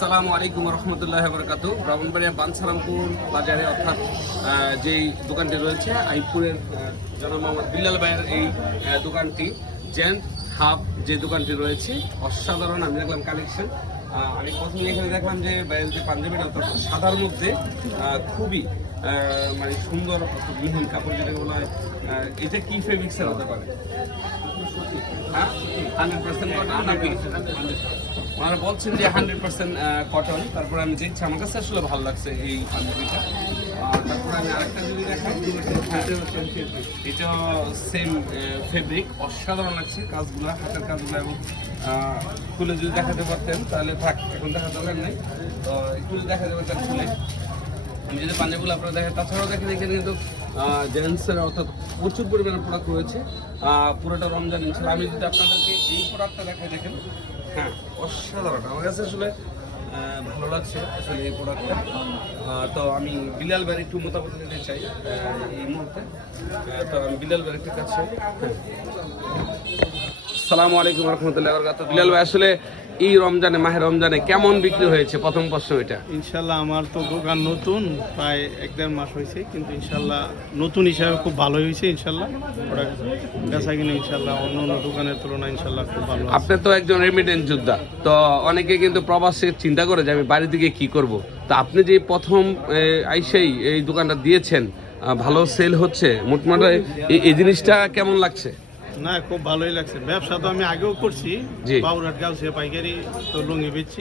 আসসালামু আলাইকুম রহমতুল্লাহ বরকাত। ব্রাহ্মণবাড়িয়া বাঞ্ছারামপুর বাজারে অর্থাৎ যেই দোকানটি রয়েছে আইপুরের জনাব মোহাম্মদ বিল্লাল ভাইয়ের এই দোকানটি জেন্ট হাব যে দোকানটি রয়েছে অসাধারণ। আমি দেখলাম কালেকশন। আমি প্রথমে এখানে দেখলাম যে ভাইয়ের যে পাঞ্জাবিটা অর্থাৎ সাদার মধ্যে খুবই মানে সুন্দর মিহিন কাপড় যেটাকে বলা হয়। এটা কি ফেব্রিক্সের হতে পারে? হ্যাঁ 100% কটন নাকি? ওনারা বলছেন যে 100% কটন। তারপরে আমি দেখছি, আমার কাছে আসলে ভালো লাগছে এই পাঞ্জাবিটা। তারপরে আমি আরেকটা যদি দেখাই, এটা সেম ফেব্রিক, অসাধারণ লাগছে কাজগুলো, হাতের কাজগুলো। এবং খুলে যদি দেখাতে পারতেন তাহলে থাক, এখন দেখা দরকার নেই। তো একটু যদি দেখাতে পারতেন খুলে, আমি যদি পাঞ্জাবিগুলো আপনারা দেখেন। তাছাড়াও দেখেন এখানে কিন্তু জেন্টসের অর্থাৎ প্রচুর পরিমাণে প্রোডাক্ট রয়েছে। পুরোটা রমজান ইনশাল্লাহ। আমি যদি আপনাদেরকে এই প্রোডাক্টটা দেখাই, দেখেন হ্যাঁ অসাধারণ, আমার কাছে আসলে ভালো লাগছে আসলে এই প্রোডাক্টটা। তো আমি বিলাল ভাইয়ের একটু মতামত নিতে চাই এই মুহূর্তে। তো আমি বিলাল ভাইয়ের একটু কাছে। আসসালামু আলাইকুম রহমতুল্লাহ বরকাতুহু। বিলাল ভাই, আসলে এই রমজানে, মাহে রমজানে কেমন বিক্রি হয়েছে প্রথম প্রশ্ন এটা? ইনশাল্লাহ আমার তো দোকান নতুন, প্রায় 1-1.5 মাস হয়েছে, কিন্তু ইনশাল্লাহ নতুন হিসাবে খুব ভালো হয়েছে। ইনশাল্লাহ প্রোডাক্ট বেচা কিনে ইনশাল্লাহ অন্য অন্য দোকানের তুলনায় ইনশাল্লাহ খুব ভালো। আপনি তো একজন রেমিটেন্স যোদ্ধা, তো অনেকে কিন্তু প্রবাসে চিন্তা করে যে আমি বাড়ি থেকে কি করব। তো আপনি যে প্রথম আইসেই এই দোকানটা দিয়েছেন, ভালো সেল হচ্ছে মোটামুটি, এই জিনিসটা কেমন লাগছে? না, খুব ভালোই লাগছে। ব্যবসা তো আমি আগেও করছি, বাবুরহাট গাউসিয়া পাইকারি তো লুঙ্গি বেচছি।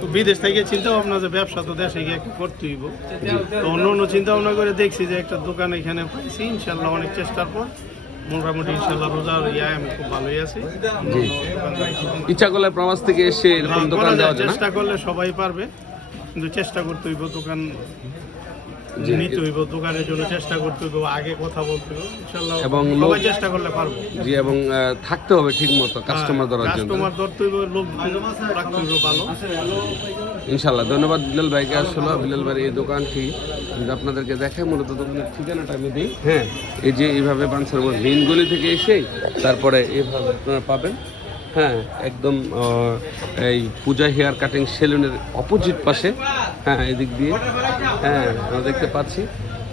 তো বিদেশ থেকে চিন্তা ভাবনা যে ব্যবসা তো দেশে গিয়ে একটু করতে হইব, তো অন্য অন্য চিন্তা ভাবনা করে দেখছি যে একটা দোকান এখানে পাইছি। ইনশাল্লাহ অনেক চেষ্টার পর মোটামুটি ইনশাল্লাহ রোজার আমি খুব ভালোই আছি। ইচ্ছা করলে প্রবাস থেকে এসে এরকম দোকান দেওয়া যায়, চেষ্টা করলে সবাই পারবে, কিন্তু চেষ্টা করতে হইব, দোকান নিতে হইব, দোকানের জন্য চেষ্টা করতে হইব, আগে কথা বলতে হইব ইনশাআল্লাহ, এবং সবাই চেষ্টা করলে পারবো। জি, এবং থাকতে হবে ঠিকমতো কাস্টমার ধরার জন্য, কাস্টমার ধরতে হইব, লোক রাখতে হইব ভালো ইনশাআল্লাহ। ধন্যবাদ বিলাল ভাইকে। আসলে বিলাল ভাই এই দোকানটি আপনাদেরকে দেখায়, মূলত দোকানের ঠিকানাটা আমি দিই। হ্যাঁ, এই যে এইভাবে বাঞ্ছারামপুর মেইন গলি থেকে এসে তারপরে এইভাবে আপনারা পাবেন। হ্যাঁ, একদম এই পূজা হেয়ার কাটিং সেলুনের অপোজিট পাশে, হ্যাঁ এদিক দিয়ে, হ্যাঁ আমরা দেখতে পাচ্ছি।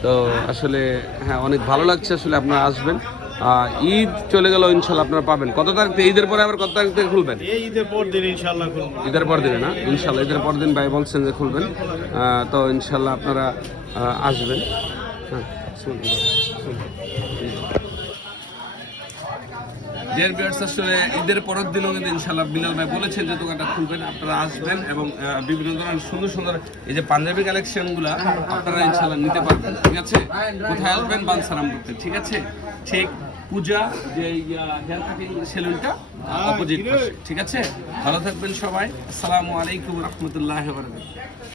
তো আসলে হ্যাঁ অনেক ভালো লাগছে। আসলে আপনারা আসবেন। ঈদ চলে গেল, ইনশাল্লাহ আপনারা পাবেন। কত তারিখ থেকে? ঈদের পরে আবার কত তারিখ থেকে খুলবেন? ঈদের পর দিন ইনশাল্লাহ খুলবেন। ঈদের পর দিনে না? ইনশাল্লাহ ঈদের পর দিন ভাই বলছেন যে খুলবেন। তো ইনশাল্লাহ আপনারা আসবেন। হ্যাঁ, ডিয়ার ভিউয়ার্স, আসলে ঈদের পরের দিনও কিন্তু ইনশাআল্লাহ বিলাল ভাই বলেছেন যে দোকানটা খুলবেন, আপনারা আসবেন এবং বিভিন্ন ধরনের সুন্দর সুন্দর এই যে পাঞ্জাবি কালেকশনগুলো আপনারা ইনশাআল্লাহ নিতে পারবেন। ঠিক আছে, কোথায় আসবেন? বাঞ্ছারামপুর, ঠিক আছে, ঠিক পূজা যে হেয়ার কাটিং সেলুনটা অপোজিট পাশে। ঠিক আছে, ভালো থাকবেন সবাই। আসসালামু আলাইকুম রহমতুল্লাহ।